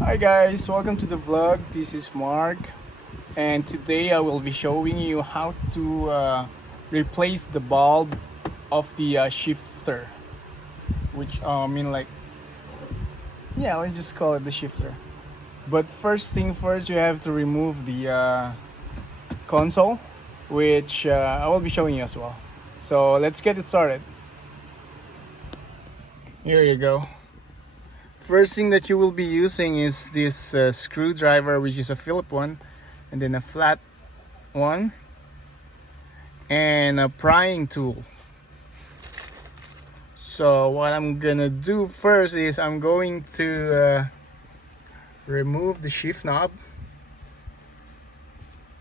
Hi guys, welcome to the vlog. This is Mark, and today I will be showing you how to replace the bulb of the shifter, which yeah, let's just call it the shifter. But first thing first, you have to remove the console, which I will be showing you as well. So let's get it started. Here you go. First thing that you will be using is this screwdriver, which is a Phillips one, and then a flat one, and a prying tool. So what I'm gonna do first is I'm going to remove the shift knob,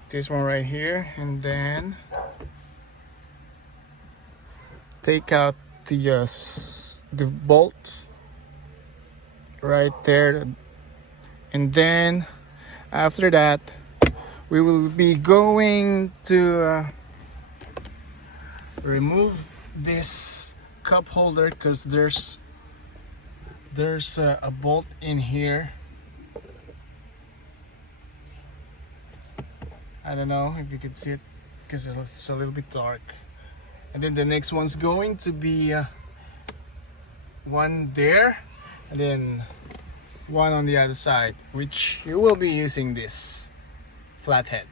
this one right here, and then take out the bolts right there, and then after that we will be going to remove this cup holder because there's a bolt in here. I don't know if you can see it because it's a little bit dark. And then the next one's going to be one there, and then one on the other side, which you will be using this flathead.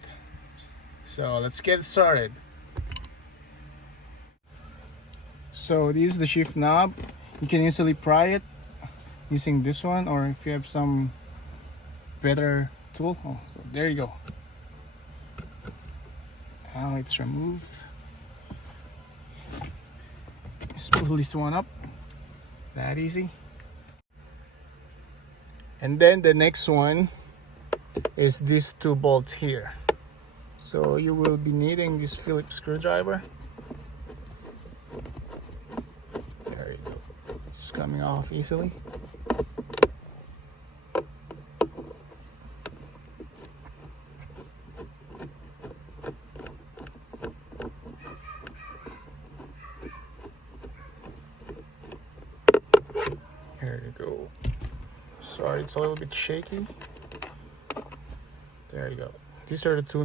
So let's get started. So this is the shift knob. You can easily pry it using this one, or if you have some better tool. Oh, so there you go. Now it's removed. Just pull this one up. That easy. And then the next one is these two bolts here. So you will be needing this Phillips screwdriver. There you go. It's coming off easily. There you go. Sorry, it's a little bit shaky. There you go. These are the two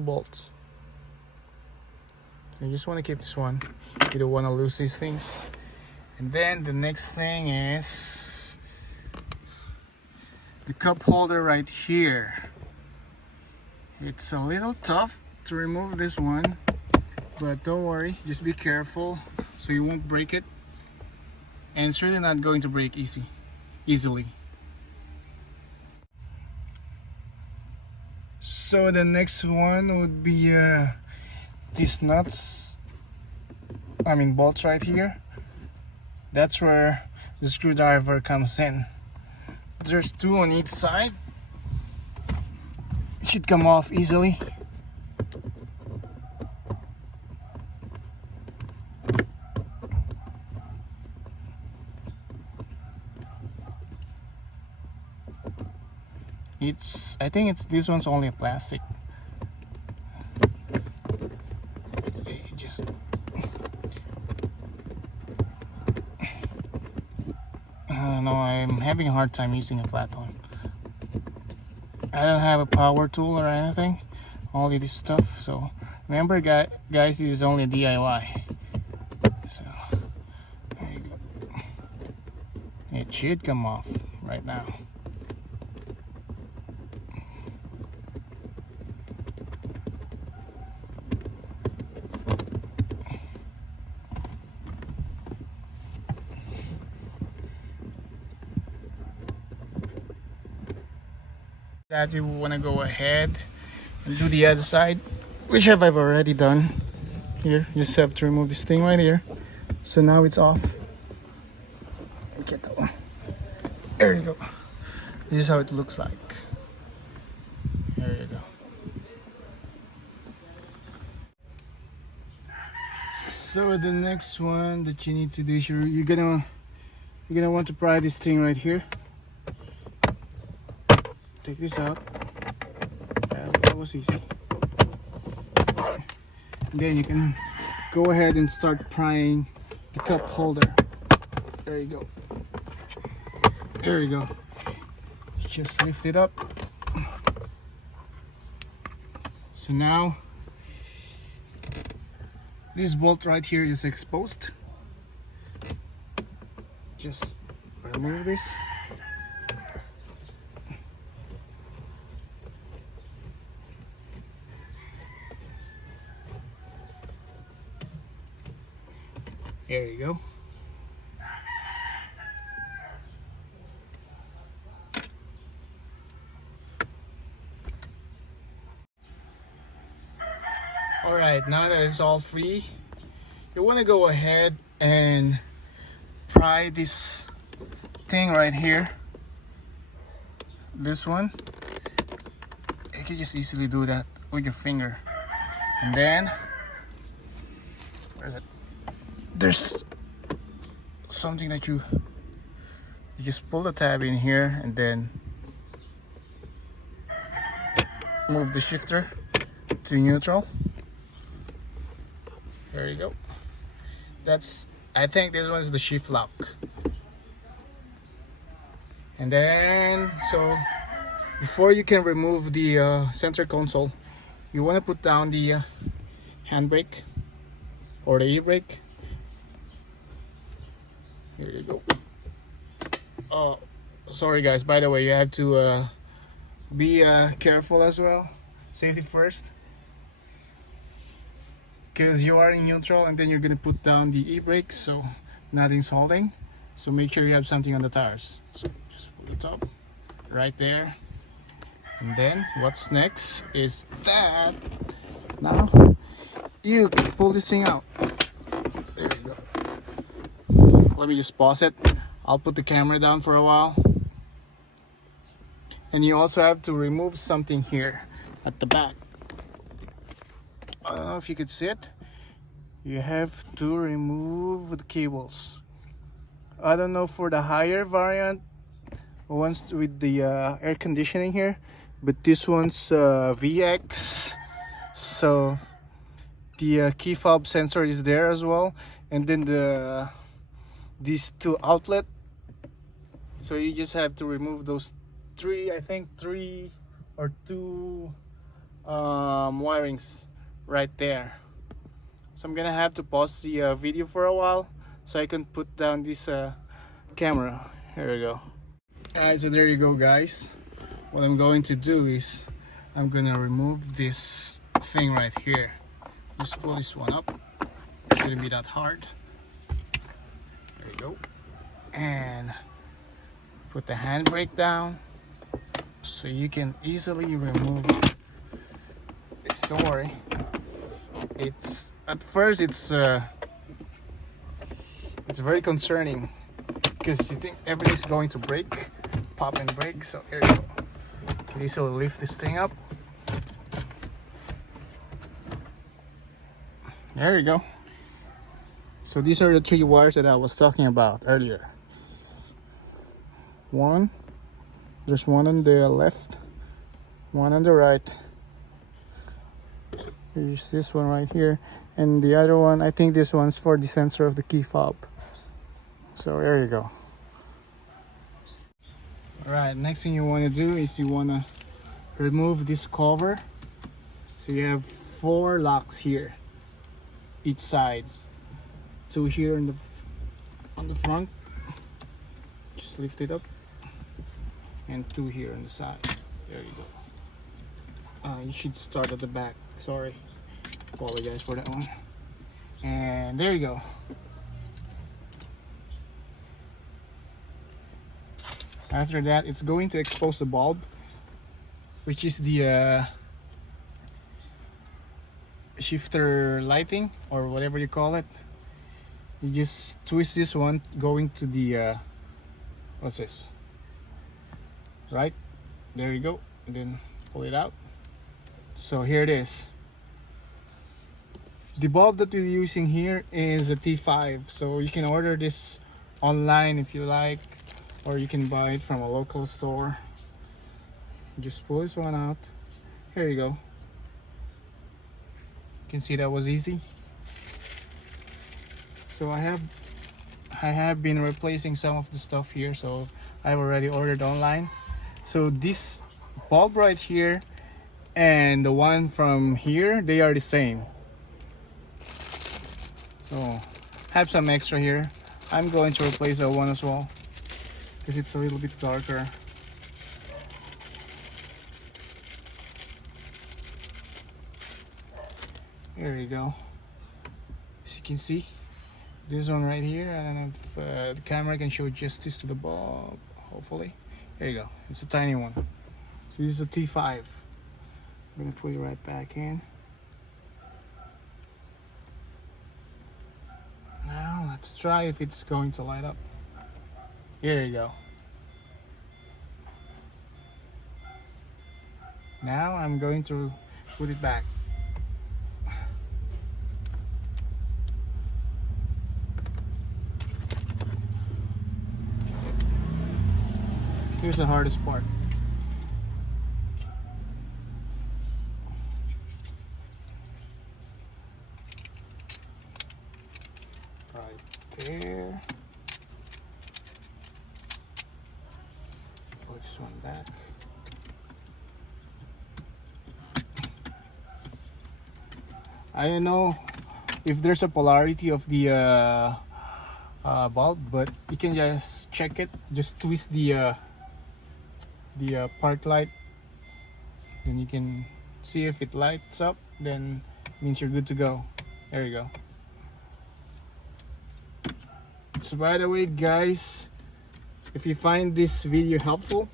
bolts. You just want to keep this one. You don't want to lose these things. And then the next thing is the cup holder right here. It's a little tough to remove this one, but don't worry, just be careful so you won't break it. And it's really not going to break easily. So the next one would be these bolts right here. That's where the screwdriver comes in. There's two on each side. It should come off easily. I think this one's only a plastic. Okay, just no, I'm having a hard time using a flat one. I don't have a power tool or anything, only this stuff. So remember, guys, this is only a DIY. So there you go. It should come off right now. That you want to go ahead and do the other side, which I've already done. Here, you just have to remove this thing right here. So now it's off. Get that one. There you go. This is how it looks like. There you go. So the next one that you need to do is you're gonna want to pry this thing right here. Take this out. That was easy. And then you can go ahead and start prying the cup holder. There you go. There you go. just lift it up. So now this bolt right here is exposed. Just remove this. There you go. Alright, now that it's all free, you want to go ahead and pry this thing right here. This one. You can just easily do that with your finger. And then, where is it? There's something that you just pull the tab in here and then move the shifter to neutral. There you go. I think this one's the shift lock. And then, so before you can remove the center console, you want to put down the handbrake or the e-brake. Here you go. Oh, sorry guys, by the way, you have to be careful as well. Safety first, because you are in neutral and then you're gonna put down the e-brake, so nothing's holding. So make sure you have something on the tires. So just pull it up right there. And then what's next is that now you can pull this thing out. There you go. Let me just pause it. I'll put the camera down for a while. And you also have to remove something here at the back. I don't know if you could see it. You have to remove the cables. I don't know for the higher variant, ones with the air conditioning here, but this one's VX, so the key fob sensor is there as well, and then these two outlet. So you just have to remove those three or two wirings right there. So I'm gonna have to pause the video for a while so I can put down this camera. Here we go. Alright, so there you go guys. What I'm going to do is I'm gonna remove this thing right here. Just pull this one up. It shouldn't be that hard. There you go. And put the handbrake down so you can easily remove it. Don't worry. It's at first it's very concerning because you think everything's going to break, pop and break. So here you go. You can easily lift this thing up. There you go. So these are the three wires that I was talking about earlier. There's one on the left, one on the right. There's this one right here, and the other one, I think this one's for the sensor of the key fob. So there you go. Alright, next thing you want to do is you want to remove this cover. So you have 4 locks here, each sides. 2 here on the front. Just lift it up, and 2 here on the side. There you go. You should start at the back. Sorry, apologize for that one. And there you go. After that, it's going to expose the bulb, which is the shifter lighting or whatever you call it. You just twist this one going to the what's this, right there you go, and then pull it out. So here it is. The bulb that we're using here is a T5, so you can order this online if you like, or you can buy it from a local store. Just pull this one out. Here you go. You can see that was easy. So I have been replacing some of the stuff here, so I've already ordered online. So this bulb right here and the one from here, they are the same. So have some extra here. I'm going to replace that one as well because it's a little bit darker. Here we go. As you can see, this one right here. I don't know if the camera can show justice to the bulb. Hopefully, there you go. It's a tiny one. So this is a T5. I'm gonna put it right back in. Now let's try if it's going to light up. Here you go. Now I'm going to put it back. Here's the hardest part. Right there. Put this one back. I don't know if there's a polarity of the bulb, but you can just check it. Just twist the park light, then you can see if it lights up, then means you're good to go. There you go. So by the way guys, if you find this video helpful,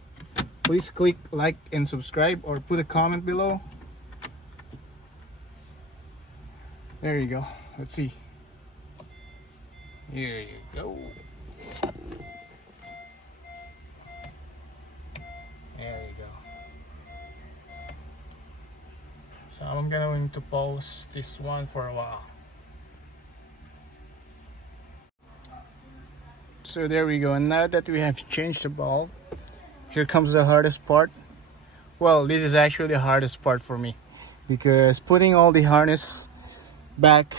please click like and subscribe or put a comment below. There you go. Let's see. Here you go. There we go. So I'm going to pause this one for a while. So there we go. And now that we have changed the bulb, here comes the hardest part. Well, this is actually the hardest part for me, because putting all the harness back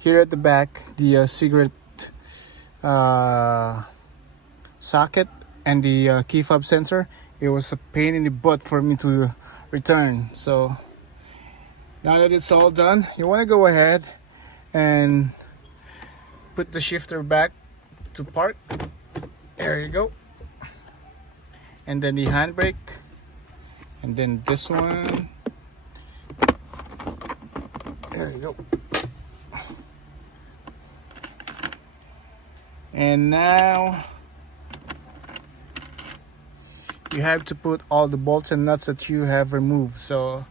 here at the back, the cigarette socket and the key fob sensor, it was a pain in the butt for me to return. So now that it's all done, you want to go ahead and put the shifter back to park. There you go. And then the handbrake, and then this one. There you go. And now you have to put all the bolts and nuts that you have removed. So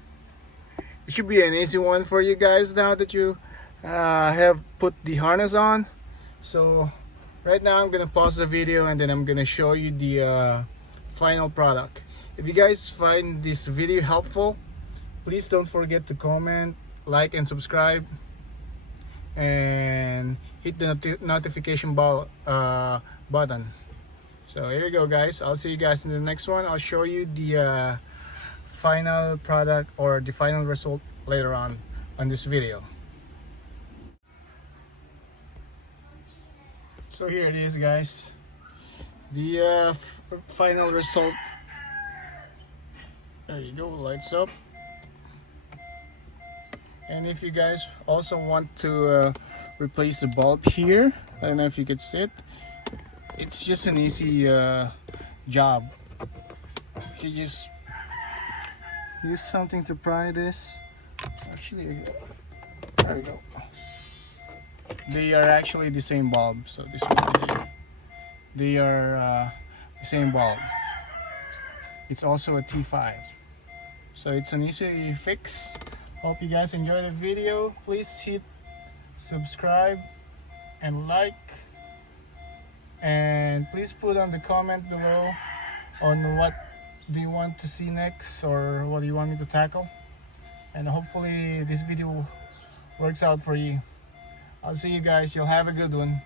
it should be an easy one for you guys now that you have put the harness on. So right now I'm gonna pause the video and then I'm gonna show you the final product. If you guys find this video helpful, please don't forget to comment, like and subscribe, and hit the notification button. So here you go guys. I'll see you guys in the next one. I'll show you the final product or the final result later on this video. So here it is guys, the final result. There you go, lights up. And if you guys also want to replace the bulb here, I don't know if you could see it, it's just an easy job. You just use something to pry this. Actually, there we go. They are actually the same bulb. So this one here, they are the same bulb. It's also a T5. So it's an easy fix. Hope you guys enjoy the video. Please hit subscribe and like, and please put on the comment below on what do you want to see next or what do you want me to tackle, and hopefully this video works out for you. I'll see you guys. You'll have a good one.